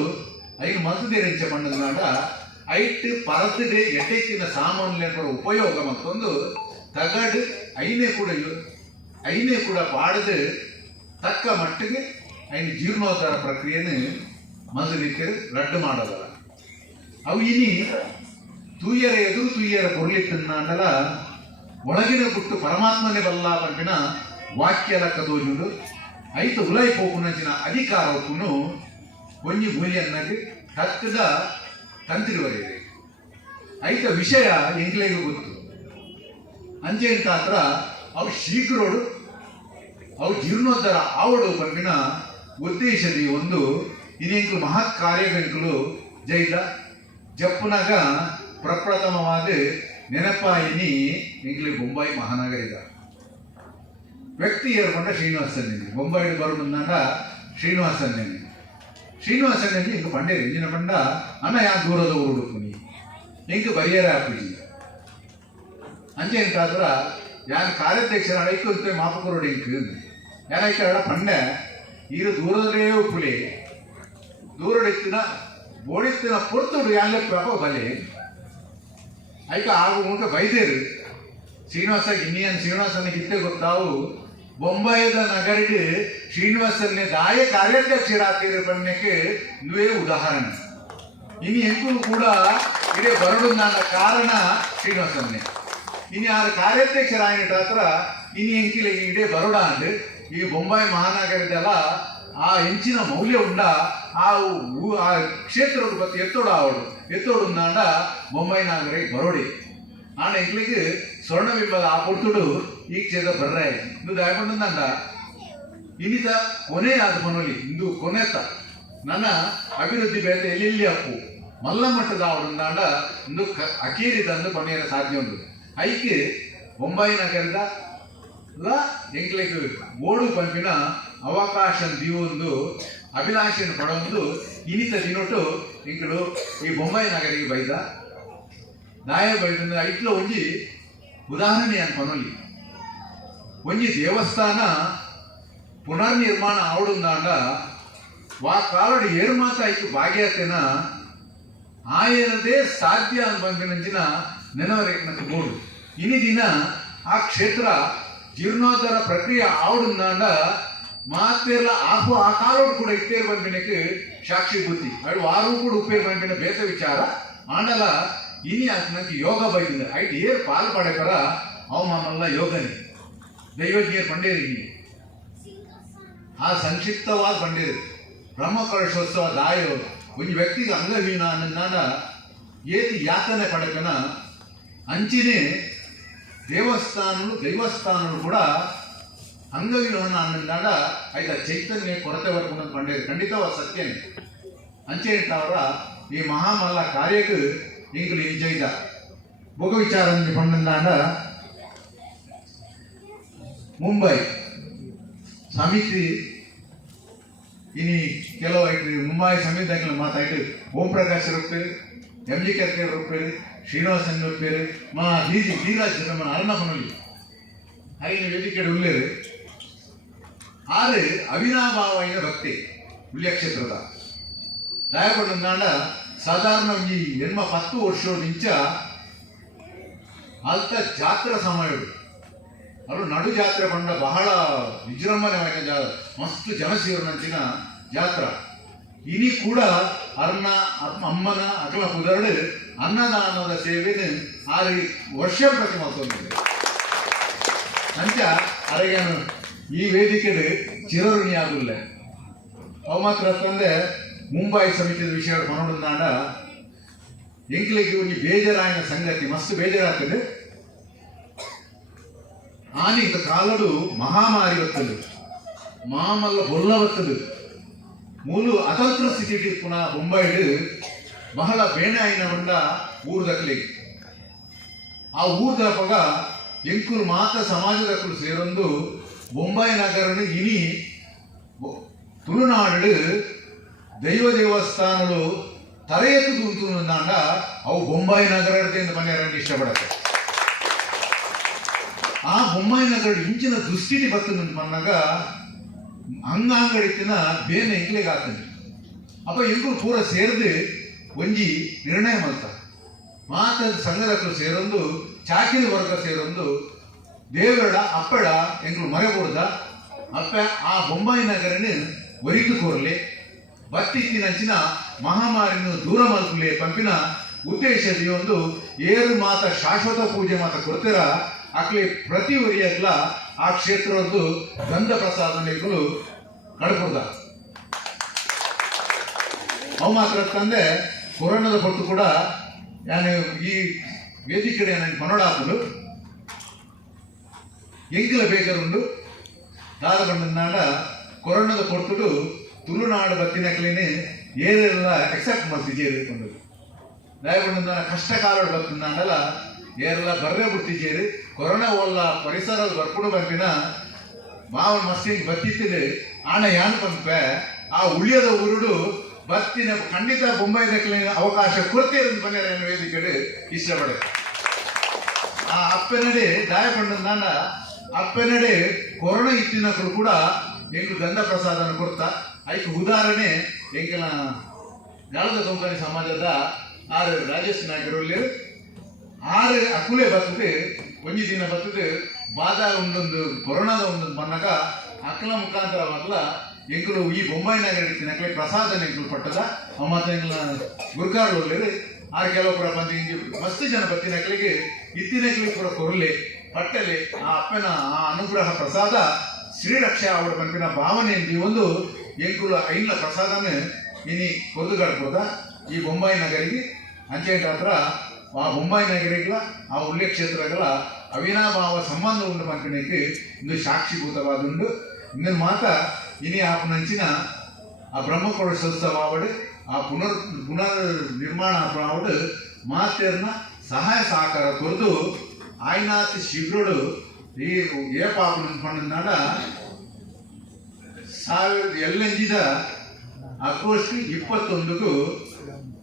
ಐನು ಮತದೇರೆಂಚ ಬಣ್ಣದ ನಾಡ ಐಟ್ ಪರತಡೆ ಎಟ್ಟೆತ್ತಿನ ಸಾಮಾನ್ಯ ಉಪಯೋಗ ಮತ್ತೊಂದು ತಗಡು ಐನೇ ಕೂಡ ಪಾಡದು ತಕ್ಕ ಮಟ್ಟಿಗೆ ಐನು ಜೀರ್ಣೋದ್ಧಾರ ಪ್ರಕ್ರಿಯೆಯನ್ನು ಮೊದಲಿಕ್ಕೆ ರದ್ದು ಮಾಡೋದಲ್ಲ. ಅವು ಇನಿ ತೂಯರ ಎದುರು ತೂಯರ ಕೊರ್ಲಿತ್ತನ್ನಲ್ಲ ಒಳಗಿನ ಬಿಟ್ಟು ಪರಮಾತ್ಮನೇ ಬಲ್ಲ ಪಂಪಿನ ವಾಕ್ಯ ಲಕ್ಕದೋಜುಡು ಐತ ಉಲೈ ಪೋಕುನಂಚಿನ ಅಧಿಕಾರಕ್ಕೂ ಒಂಜಿ ಮೂಲ್ಯನ್ನಾಗಿ ತಕ್ಕದ ತಂತ್ರಿವರೆಗೆ ಐತ ವಿಷಯ ಎಂಗ್ಲೆಗೂ ಗೊತ್ತು ಅಂಚೆಂತ ಹತ್ರ ಅವು ಶೀಘ್ರೋಡು ಅವು ಜೀರ್ಣೋದ್ಧಾರ ಆವಡು ಪಂಪಿನ ಉದ್ದೇಶದಿ ಒಂದು ಇನ್ನೆಂಕಲು ಮಹತ್ ಕಾರ್ಯವೆಂಕಲು ಜೈದ ಜಪ್ಪುನಾಗ ಪ್ರಪ್ರಥಮವಾದ ನೆನಪಾಯಿನಿ ಎಂಕ್ಲಿ ಬೊಂಬಾಯಿ ಮಹಾನಗರಿದ ವ್ಯಕ್ತಿ ಏರ್ಕೊಂಡ ಶ್ರೀನಿವಾಸನ್ನೇನಿ ಬೊಂಬಾಯಿ ಬರುಮಂದಾಂಡ ಶ್ರೀನಿವಾಸನ್ನೇನಿ ಇಂಕ ಪಂಡೇರಿ ಇಂಜಿನ ಪಂಡ ಅನ್ನ ಯಾ ದೂರದ ಊರುಡುಕುನಿ ಇಂಕ ಬರಿಯರ ಆಪಿಜಿ ಅಂಚೆ ಎಂತಾದ್ರ ಯಾನ್ ಕಾರ್ಯಾಧ್ಯಕ್ಷರ ಅಡೈಕು ಇರ್ತವೆ ಮಾಪಕರೋಡು ಇಂಕ ಯಾನೈಕ ಪಂಡ ಈರು ದೂರದಲ್ಲೇ ಉಪ್ಪುಲಿ ದೂರಡಿತ್ತಿನ ಓಡಿತ್ತಿನ ಪೊರ್ತುಡು ಯಾನ್ಲೆ ಪಾಪ ಬಲೆ ಐಕ ಆಗು ಮುಖ ಬೈದೇರು ಶ್ರೀನಿವಾಸ ಇನ್ನಿಯನ್ ಶ್ರೀನಿವಾಸನ ಗಿತ್ತೆ ಗೊತ್ತಾವು ಬೊಂಬಾಯಿದ ನಗರಿಗೆ ಶ್ರೀನಿವಾಸನ್ನೇ ದಾಯ ಕಾರ್ಯಾಧ್ಯಕ್ಷರಾಗ್ತಿರೋ ಪಣ್ಯಕ್ಕೆ ಇದುವೇ ಉದಾಹರಣೆ. ಇನ್ನು ಎಂಕುಲು ಕೂಡ ಇಡೇ ಬರಡು ನನ್ನ ಕಾರಣ ಶ್ರೀನಿವಾಸನ್ನೇ. ಇನ್ನು ಯಾರು ಕಾರ್ಯಾಧ್ಯಕ್ಷರಾಗಿಟ್ಟ ಹತ್ರ ಇನ್ನು ಎಂಕಿಲೆ ಇಡೇ ಬರೋಡ ಅಂದು ಈ ಬೊಂಬಾಯಿ ಮಹಾನಗರದೆಲ್ಲ ಆ ಹೆಂಚಿನ ಮೌಲ್ಯ ಉಂಡ ಆ ಕ್ಷೇತ್ರದ ಬತ್ತಿ ಎತ್ತೋಡು ಉಂದಾಂಡ ಬೊಂಬಾಯಿ ನಾಗರೇ ಬರೋಡಿ ಆಂಡ ಎಂಕ್ಲಿಗೆ ಸ್ವರ್ಣಬಿಂಬದ ಆ ಕೊಡ್ತುಡು ಈ ಕ್ಷೇತ್ರ ಬರ್ರೆ ಇಂದು ದಾಯಕೊಂಡಂದ ಇನ್ನಿತ ಕೊನೆ ಆದ ಪನೋಲಿ ಇಂದು ಕೊನೆತ ನನ್ನ ಅಭಿವೃದ್ಧಿ ಬೇತೆ ಎಲ್ಲಿ ಅಪ್ಪು ಮಲ್ಲ ಮಟ್ಟದ ಅವಡುಂದಾಂಡ ಇಂದು ಅಕೀರಿದಂದು ಕೊನೆಯ ಸಾಧ್ಯ ಉಂಟು ಐಕೆ ಬೊಂಬಾಯಿ ನಗರದ ಎಂಕ್ಲಿಗೆ ಓಡು ಪಂಪಿನ ಅವಕಾಶ ದೀವೊಂದು ಅಭಿಲಾಷೆಯನ್ನು ಪಡೊಂದು ಇನ್ನಿತ ದಿನೊಟ್ಟು ಇಂಕಡು ಈ ಬೊಂಬಾಯಿ ನಗರಿಗೆ ಬೈದ ದಾಯ ಬೈದ ಐಟ್ಲ ಒಂಜಿ ಉದಾಹರಣೆ ಅಂತ ಪನೋಲಿ ಒಂಜಿ ದೇವಸ್ಥಾನ ಪುನರ್ನಿರ್ಮಾಣ ಆವಡುಂದಾಂಡ ವಾ ಕಾಲಡು ಏರು ಮಾತ ಐಕು ಭಾಗ್ಯತೆನ ಆಯನದೇ ಸಾಧ್ಯ ಅಂತ ಪಂಪಿನಂಚಿನ ನೆನವರೇಖನ ಬೋಡು ಇನಿ ದಿನ ಆ ಕ್ಷೇತ್ರ ಜೀರ್ಣೋದ್ಧಾರ ಪ್ರಕ್ರಿಯೆ ಆವಡುಂದಾಂಡ ಮಾತೆಲ್ಲ ಆಪು ಆ ಕಾಲೋಡು ಕೂಡ ಇತ್ತೇರು ಪಂಪಿನಕ್ಕೆ ಸಾಕ್ಷಿ ಬುದ್ಧಿ ಅಡು ವಾರು ಕೂಡ ಉಪ್ಪೇರು ಪಂಪಿನ ಬೇತ ವಿಚಾರ ಆಂಡಲ ಇನಿ ಆತನಕ್ಕೆ ಯೋಗ ಬೈದಿಂದ ಐಟ್ ಏರ್ ಪಾಲು ಪಡೆಕರ ಅವ ಮಾಮಲ್ಲ ಯೋಗನಿ ದೈವಜ್ಞರು ಪಂಡೇರಿ ಆ ಸಂಕ್ಷಿಪ್ತವಾದ ಪಂಡೇರಿ ಬ್ರಹ್ಮಕಲಶೋತ್ಸವ ದಾಯೋ ಒಂದು ವ್ಯಕ್ತಿಗೆ ಅಂಗವೀನ ಅನ್ನಂದಾಂಡ ಏತಿ ಯಾತನೆ ಪಡಕನ ಅಂಚಿನೇ ದೈವಸ್ಥಾನಗಳು ಕೂಡ ಅಂಗವಿರೋಹನ ಅನ್ನಂದಾಂಡ ಆಯ್ತ ಚೈತನ್ಯ ಕೊರತೆ ಬರ್ಕೊಂಡು ಪಂಡೇರಿ ಖಂಡಿತವಾದ ಸತ್ಯನೇ ಅಂಚೆ ಇಟ್ಟವರ ಈ ಮಹಾಮಲ್ಲ ಕಾರ್ಯಕ್ಕೆ ಇಂಕಲು ನಿಜ ಬೊಗ ವಿಚಾರ ಪಂಡಂದಾಂಡ ಮುಂಬೈ ಸಮಿತಿ ಇನಿ ಕೆಲವು ಐಟು ಮುಂಬೈ ಸಮಿತಿ ಮಾತಾಯ್ತು ಓಂ ಪ್ರಕಾಶ್ ರೂಪೇರು ಎಂಜಿ ಕರ್ಕೇರ್ ರೂಪೇರು ಶ್ರೀನಿವಾಸನ್ ರೂಪೇರು ಮಾ ಧೀರಾಜ್ ನಮ್ಮ ಅರ್ಣಪನೊಲಿ ಐನು ವೇದಿಕೆ ಉಳ್ಳೇರು ಆರು ಅವಿನಾಭಾವೈನ ಭಕ್ತಿ ಉಳ್ಯ ಕ್ಷೇತ್ರದ ದಾಯಪಡಂದಾಂಡ ಸಾಧಾರಣ ಈ ಎನ್ಮ 10 ವರ್ಷ ನಿಂಚ ಅಲ್ತ ಜಾತ್ರಾ ಸಮಯಡು ಅವರು ನಡು ಜಾತ್ರೆ ಬಂದ ಬಹಳ ವಿಜೃಂಭಣೆಯ ಮಸ್ತ್ ಜನ ಸೇರಿನಂಚಿನ ಜಾತ್ರಾ ಇನಿ ಕೂಡ ಅಮ್ಮನ ಅಕಲ ಕುದರಡು ಅನ್ನದಾನದ ಸೇವೆಯನ್ನು 6 ವರ್ಷ ಪ್ರತಿ ಮತ್ತೊಂದಿದೆ ಅಂಚ ಅರೆಗೇನು ಈ ವೇದಿಕೆಗೆ ಚಿರಋಣಿಯಾಗುಲ್ಲ ಅವು ಮಾತ್ರ ತಂದೆ ಮುಂಬೈ ಸಮಿತಿಯ ವಿಷಯ ಮನೋಡಂದಾಂಡ ಎಂಕ್ಲಿಗೆ ಒಂದು ಬೇಜಾರಾಯಿನ ಸಂಗತಿ ಮಸ್ತ್ ಬೇಜಾರಾಗ್ತದೆ ಆನಿತ ಕಾಲಡು ಮಹಾಮಾರಿ ಬರ್ತದೆ ಮಾಮಲ್ಲ ಬೊಲ್ಲ ಬರ್ತದೆ ಮೂಲು ಅತಂತ್ರ ಸ್ಥಿತಿ ಪುನಃ ಬೊಂಬೈಡು ಬಹಳ ಬೇಣೆ ಆಯ್ನ ಬಂದ ಊರ್ದಕ್ಲಿ ಆ ಊರ್ದಪಗ ಎಂಕುಲು ಮಾತ ಸಮಾಜದಕ್ಕಲು ಸೇರೊಂದು ಬೊಂಬಾಯಿ ನಗರನು ಇನಿ ತುಳುನಾಡು ದೈವ ದೇವಸ್ಥಾನಗಳು ತಲೆಯೆತ್ತು ತೂಂತುಂದಾಂಡ ಅವು ಬೊಂಬಾಯಿ ನಗರದಿಂದ ಮನೆಯವರನ್ನು ಇಷ್ಟಪಡುತ್ತೆ ಆ ಬೊಂಬಾಯಿ ನಗರ ಇಂಚಿನ ದುಸ್ಥಿತಿ ಬರ್ತದೆ ಬಂದಾಗ ಅಂಗಾಂಗಡಿತಿನ ಬೇನೆ ಎಂಕ್ಲೆಗೆ ಆಗ್ತದೆ ಅಪ್ಪ ಎಂಕುಲು ಪೂರ ಸೇರಿದು ಒಂಜಿ ನಿರ್ಣಯ ಮಲ್ತ ಮಾತದ ಸಂಘದಕ್ಕಲು ಸೇರೊಂದು ಚಾಕಿನ ವರ್ಗ ಸೇರೊಂದು ದೇವರಡ ಅಪ್ಪಡ ಎಂಕುಲು ಮರೆಬೂಡ್ದ ಅಪ್ಪ ಆ ಬೊಂಬಾಯಿ ನಗರನು ಒರಿತು ಕೋರ್ಲೆ ಬತ್ತಿತ್ತಿನಂಚಿನ ಮಹಾಮಾರಿನ ದೂರ ಮಲ್ಪುಲೆ ಪಂಪಿನ ಉದ್ದೇಶದಿ ಒಂದು ಏರು ಮಾತ ಶಾಶ್ವತ ಪೂಜೆ ಮಾತ ಕೊಡ್ತೀರ ಆಕಲಿ ಪ್ರತಿ ಒರಿಯಗ್ಲ ಆ ಕ್ಷೇತ್ರದ್ದು ಗಂಧ ಪ್ರಸಾದನೆಗಳು ಕಡ್ಕೊಡ್ದ ಅವು ಮಾತ್ರ ತಂದೆ ಕೊರೋನಾದ ಹೊತ್ತು ಕೂಡ ನಾನು ಈ ವೇದಿಕೆ ನನಗೆ ಮನೋಡಾಕಲು ಎಂಕಲ ಬೇಜಾರುಂಡು ದಾದ ಬಂಡನಾಡ ಕೊರೋನಾದ ಕೊಡ್ತುಡು ತುಳುನಾಡು ಬತ್ತಿನಕ್ಲೇನೆ ಏರೆಲ್ಲ ಎಕ್ಸೆಪ್ಟ್ ಮಾಡ್ತಿದ್ದೀರಿ ಕೊಂಡು ದಯಗೊಂಡ ಕಷ್ಟ ಕಾಲ ಬರ್ತಂದಾಂಡಲ್ಲ ಏರೆಲ್ಲ ಬರ್ರೆ ಬಿಡ್ತಿದ್ದೀರಿ ಕೊರೋನಾ ಓಲ್ಲ ಪರಿಸರದ ಬರ್ಕೊಂಡು ಬಂದಿನ ಮಾವನ ಮಸ್ತಿಗೆ ಬತ್ತಿತ್ತಿದೆ ಆಣ ಯಾನ್ ಪಂಪೆ ಆ ಉಳಿಯದ ಊರುಡು ಬತ್ತಿನ ಖಂಡಿತ ಬೊಂಬಾಯಿದಕ್ಕೆ ಅವಕಾಶ ಕೊಡ್ತೀರ ಬನ್ನಿರ ವೇದಿಕೆ ಇಷ್ಟಪಡೆ ಆ ಅಪ್ಪನಡೆ ದಾಯಕೊಂಡ ಅಪ್ಪನಡೆ ಕೊರೋನಾ ಇತ್ತಿನಕ್ಕೂ ಕೂಡ ಎಂಕು ಗಂಧ ಪ್ರಸಾದನ ಕೊಡ್ತಾ ಐಕ್ ಉದಾಹರಣೆ ಎಂಕಲ ಗಾಳದ ಕೊಂಕಣಿ ಸಮಾಜದ 6 ರಾಜೇಶ್ ನಾಯಕರಲ್ಲಿ 6 ಅಕುಲೆ ಬರ್ತದೆ ಒಂಜಿ ದಿನ ಬರ್ತದೆ ಬಾಧ ಒಂದೊಂದು ಕೊರೋನಾದ ಒಂದೊಂದು ಬಂದಾಗ ಅಕ್ಕಲ ಮುಖಾಂತರ ಮೊದಲ ಎಂಕುಲು ಈ ಬೊಂಬಾಯಿ ನಗರ ನಕಲೆ ಪ್ರಸಾದ ಎಂಕುಲು ಪಟ್ಟದ ಮತ್ತೆ ಗುರುಕಾರ್ಲು ಒಳ್ಳೆರು ಆರು ಕೆಲವು ಪುರ ಬಂದು ಹಿಂಗೆ ಮಸ್ತ್ ಜನ ಬತ್ತಿ ನಕಲಿಗೆ ಇತ್ತಿನಕಲಿ ಪುರ ಕೊರಲೆ ಪಟ್ಟಲೆ ಆ ಅಪ್ಪನ ಆ ಅನುಗ್ರಹ ಪ್ರಸಾದ ಶ್ರೀರಕ್ಷೆ ಅವರ ಪಂಪಿನ ಭಾವನೆ ಒಂದು ಎಂಕುಲು ಐನ್ಲ ಪ್ರಸಾದನ ಇನಿ ಕೊರ್ದುಗಡ್ಬೋದ ಈ ಬೊಂಬಾಯಿ ನಗರಿಗೆ ಅಂಚೆ ಹತ್ರ ಆ ಬೊಂಬಾಯಿ ನಗರಿಗಳ ಆ ಉಲ್ಲೇಖ ಕ್ಷೇತ್ರಗಳ ಅವಿನಾಭಾವ ಸಂಬಂಧ ಉಂಟು ಪಂಪಿನಕ್ಕೆ ಇಂದು ಸಾಕ್ಷಿಭೂತವಾದುಂಡು ಇಂದನ್ನು ಮಾತ ಇನಿ ಆಪನಂಚಿನ ಆ ಬ್ರಹ್ಮಕಲಶೋತ್ಸವ ಆವಡು ಆ ಪುನರ್ ನಿರ್ಮಾಣ ಆವಡು ಮಾತೆರ್ನ ಸಹಾಯ ಸಹಕಾರ ಕೊರದು ಆಯ್ನಾತ್ ಶಿಗ್ರುಡು ಈ ಏಪಾಪನ ಪಂಡ 2008 ಆಗಸ್ಟ್ 21కు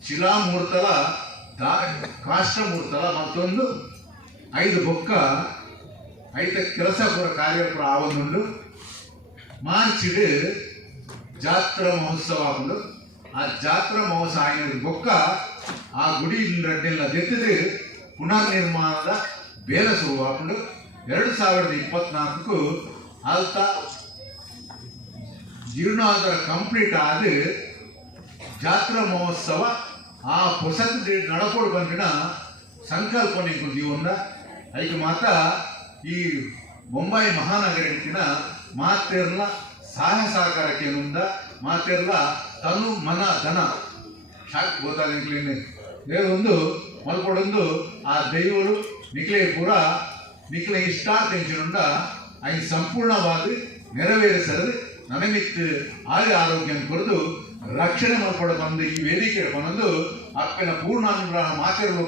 ಶಿಲಾಮೂರ್ತಲ ಕಾಷ್ಟಮೂರ್ತಲ ಮತ್ತೊಂದು 5 ಬೊಕ್ಕ 5 ಕೆಲಸ ಪುರ ಕಾರ್ಯಪುರ ಆವೊಂದುಂಡು ಮಾರ್ಚಿಡ್ ಜಾತ್ರಾ ಮಹೋತ್ಸವ ಆಗುಂಡು ಆ ಜಾತ್ರಾ ಮಹೋತ್ಸವ ಆಯ್ನ ಬೊಕ್ಕ ಆ ಗುಡಿ ರಡ್ಡೆಲ್ಲ ದೆತ್ತಿದು ಪುನರ್ ನಿರ್ಮಾಣದ ಬೇಲ ಶುರುವಾಗುಂಡು 2024కు ಆಲ್ತ ಜೀರ್ಣೋದ್ಧಾರ ಕಂಪ್ಲೀಟ್ ಆದ ಜಾತ್ರಾ ಮಹೋತ್ಸವ ಆ ಹೊಸತು ನಡಪೋಡು ಬಂದಿನ ಸಂಕಲ್ಪನೆ ಜೀವನ ಐದು ಮಾತ ಈ ಬೊಂಬಾಯಿ ಮಹಾನಗರಕ್ಕಿನ ಮಾತೆರ್ಲ ಸಹಾಯ ಸಹಕಾರಕ್ಕೆ ಮುಂದ ಮಾತೆರ್ಲ ತನು ಮನ ಧನ ಶಾಕ್ ಗೊತ್ತಾಗಲಿಕ್ಕೆ ಒಂದು ಮಲ್ಪಡೊಂದು ಆ ದೈವರು ನಿಕ್ಲೆ ಪೂರ ನಿಕ್ಲೆ ಇಷ್ಟ ತೆಂಚಿನುಂಡ ಐ ಸಂಪೂರ್ಣವಾದ ನೆರವೇರಿಸಲು ನನಮಿತ್ತು ಆರೋಗ್ಯ ಕೊರದು ರಕ್ಷಣೆ ಮಲ್ಪಡ ಬಂದು ಈ ವೇದಿಕೆ ಬಂದು ಅಪ್ಪನ ಪೂರ್ಣಾನುಗ್ರಹ ಮಾತೆರಲು